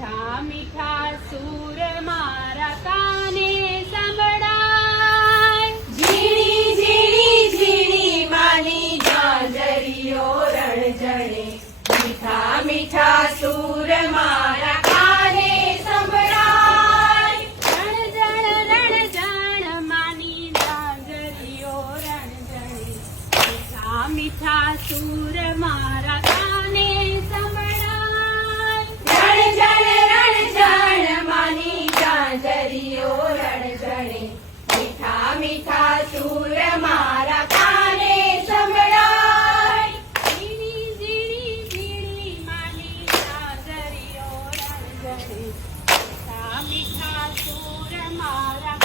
મીઠા મીઠા સૂર મારા કાને સંભળાય. ઝીણી ઝીણી ઝીણી માની ઝાંઝરીઓ રણઝણે, મીઠા મીઠા સૂર મારા કાને સંભળાય. રણઝણ માની ઝાંઝરીઓ રણઝણે, મીઠા મીઠા સૂર મારા કાને સંભળાય. રણઝણ માની ઝાંઝરીઓ રણઝણે, મીઠા મીઠા સૂર મારા કાને સંભળાય. ઝીણી ઝીણી ઝીણી માની ઝાંઝરીઓ રણઝણે, મીઠા મીઠા સૂર મારા